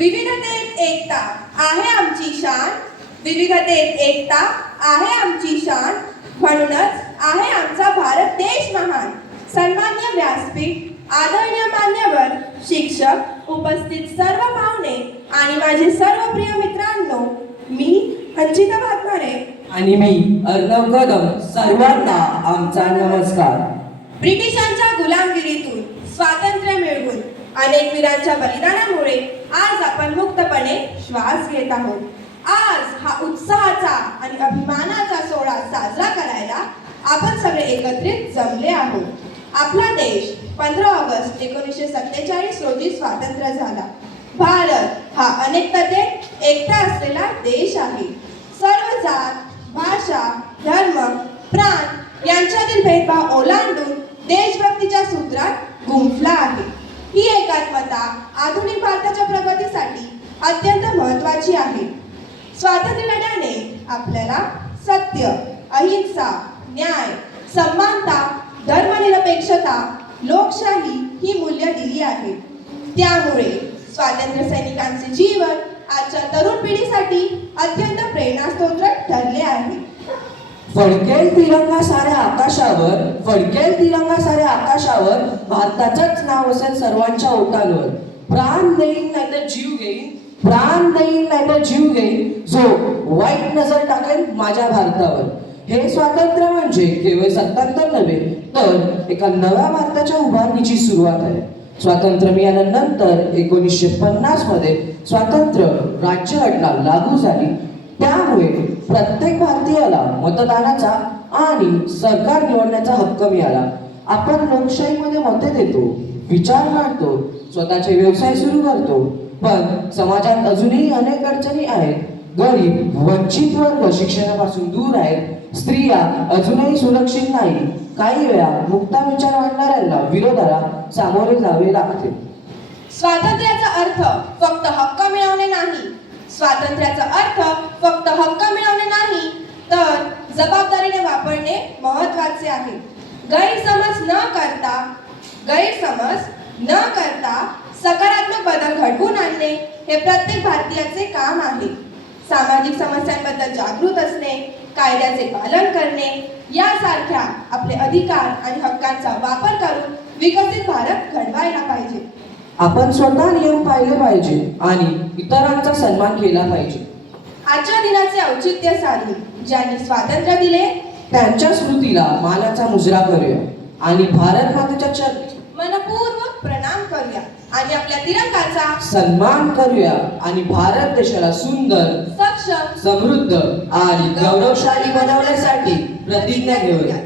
विविधतेत एकता आहे आमची शान, विविधतेत एकता आहे आमची शान, म्हणूनच आहे आमचा भारत देश महान. सन्मान्य व्यासपीठ, आदरणीय मान्यवर, शिक्षक, उपस्थित सर्व पाहुणे आणि माझे सर्व प्रिय मित्रांनो, मी अंचिता भातमारे आणि मी अर्णव कदम, सर्वांना आमचा नमस्कार. ब्रिटिशांच्या गुलामगिरीतून स्वातंत्र्य मिळवून अनेक वीरांच्या बलिदानामुळे आज आपण मुक्तपणे श्वास घेत आहोत. आज हा उत्साहाचा आणि अभिमानाचा सोहळा साजरा करायला आपण सगळे एकत्रित जमले आहोत. आपला देश 15 ऑगस्ट 1947 रोजी स्वातंत्र्य झाला. भारत हा अनेकतेत एकता असलेला देश आहे. सर्व जात, भाषा, धर्म, प्रांत यांच्यातील भेदभाव ओलांडून देशभक्तीच्या सूत्रात गुंफला आहे. ही एकात्मता आधुनिक भारताच्या प्रगतीसाठी अत्यंत महत्त्वाची आहे. स्वातंत्र्य लढ्याने आपल्याला सत्य, अहिंसा, न्याय, समानता, धर्मनिरपेक्षता, लोकशाही ही मूल्य दिली आहे. त्यामुळे स्वातंत्र्य सैनिकांचे जीवन आजच्या तरुण पिढीसाठी अत्यंत प्रेरणास्त्रोत ठरले आहे. फडकेल तिरंगा साऱ्या आकाशावर, फडकेल तिरंगा साऱ्या आकाशावर, भारताचंच नाव असेल सर्वांच्या ओठांवर. प्राण देईन नाही तर जीव घेईन, प्राण देईन नाही तर जीव घेईन, जो वाईट नजर टाकेल माझ्या भारतावर. हे स्वातंत्र्य म्हणजे केवळ सत्तांतर नव्हे, तर एका नव्या भारताच्या उभारणीची सुरुवात आहे. स्वातंत्र्य मिळाल्यानंतर 1950 मध्ये स्वातंत्र्य राज्यघटना लागू झाली. त्यामुळे प्रत्येक भारतीयाला मतदानाचा आणि सरकार निवडण्याचा हक्क मिळाला. आपण लोकशाहीमध्ये मते देतो, विचार मांडतो, स्वतःचे व्यवसाय सुरू करतो, पण समाजात अजूनही अनेक अडचणी आहेत. गरीब, वंचित वर्ग शिक्षणापासून दूर आहेत. स्त्रिया अजूनही सुरक्षित नाही. काही वेळा मुक्ता विचार मांडणाऱ्यांना विरोधाला सामोरे जावे लागते. स्वातंत्र्याचा अर्थ फक्त हक्क मिळवणे नाही. स्वातंत्र्याचा अर्थ फक्त हक्क मिळवणे नाही, तर जबाबदारीने वापरणे महत्त्वाचे आहे. गैरसमज न करता सकारात्मक बदल घडवून आणणे हे प्रत्येक भारतीयाचे काम आहे. सामाजिक समस्यांबद्दल जागृत असणे, कायद्याचे पालन करणे यासारख्या आपले अधिकार आणि हक्कांचा वापर करून विकसित भारत घडवायला पाहिजे. आपण स्वतः नियम पाळले पाहिजे आणि इतरांचा सन्मान केला पाहिजे. आजच्या दिनाचे औचित्य साधून ज्यांनी स्वातंत्र्य दिले त्यांच्या स्मृतीला मानाचा मुजरा करूया आणि भारत मातेच्या चरणी मनपूर्वक प्रणाम करूया आणि आपल्या तिरंगाचा सन्मान करूया आणि भारत देशाला सुंदर, सक्षम, समृद्ध आणि गौरवशाली बनवण्यासाठी प्रतिज्ञा घेऊया.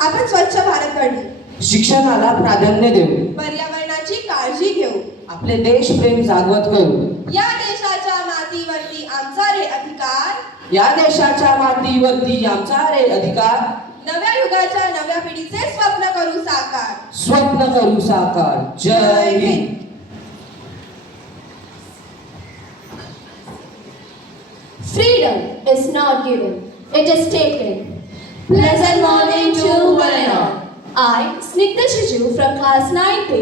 आपण स्वच्छ भारत घडवू, शिक्षणाला प्राधान्य देऊ, पर्यावरणाची काळजी घेऊ, आपले देश प्रेम जागवत करू. या देशाच्या मातीवरती आमचा रे अधिकार, या देशाच्या मातीवरती आमचा रे अधिकार, नव्या युगाच्या नव्या पिढीचे स्वप्न करू साकार, स्वप्न करू साकार. जय Hind. Freedom is not given, it is taken. Pleasant morning to one and all. I, Snigdha Shiju from class 9B.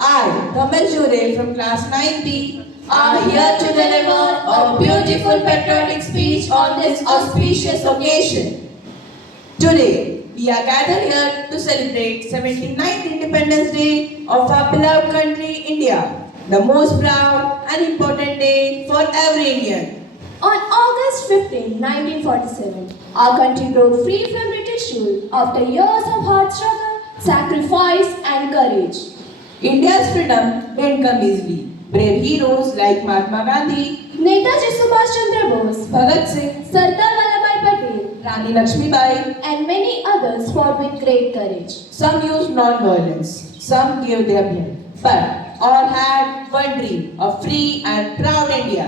I, Ramesh Jure from class 9B, Are here to deliver a beautiful patriotic speech on this auspicious occasion. Today, we are gathered here to celebrate 79th Independence Day of our beloved country, India, the most proud and important day for every Indian. On August 15, 1947, our country broke free from British rule after years of hard struggle, sacrifice and courage. India's freedom didn't come easily. Brave heroes like Mahatma Gandhi, Netaji Subhash Chandra Bose, Bhagat Singh, Sardar Vallabhbhai Patel, Rani Lakshmibai, and many others fought with great courage. some used non-violence, some gave their blood, but all had one dream, a free and proud India.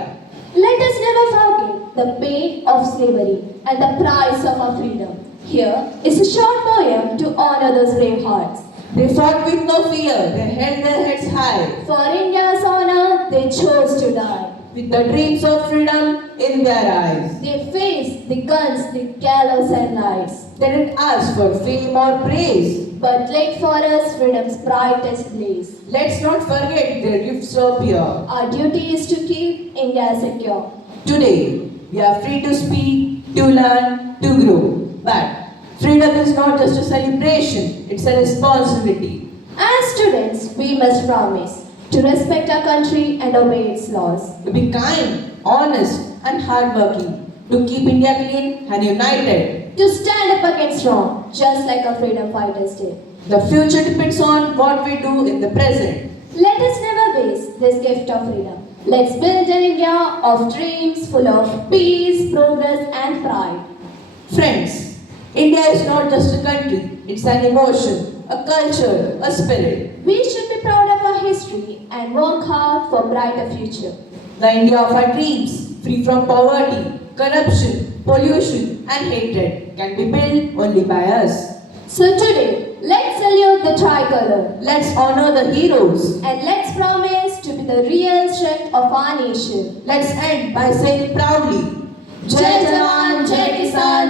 Let us never forget the pain of slavery and the price of our freedom. Here is a short poem to honor those brave hearts. They fought with no fear, they held their heads high. For India's honor, they chose to die. with the dreams of freedom in their eyes. They faced the guns, the gallows and lies. They didn't ask for fame or praise. But laid for us freedom's brightest blaze. Let's not forget their gifts so pure. Our duty is to keep India secure. Today, we are free to speak, to learn, to grow. But freedom is not just a celebration, it's a responsibility. As students, we must promise to respect our country and obey its laws. To be kind, honest, and hardworking. To keep India clean and united. To stand up against wrong, just like our freedom fighters did. The future depends on what we do in the present. Let us never waste this gift of freedom. Let's build an India of dreams full of peace, progress, and pride. Friends, India is not just a country, it's an emotion, a culture, a spirit. We should be proud of our history and work hard for a brighter future. The India of our dreams, free from poverty, corruption, pollution, and hatred, can be built only by us. So today, let's salute the tricolor Let's honor the heroes. and let's promise to be the real strength of our nation. Let's end by saying proudly, Jai Jawan, Jai Kisan,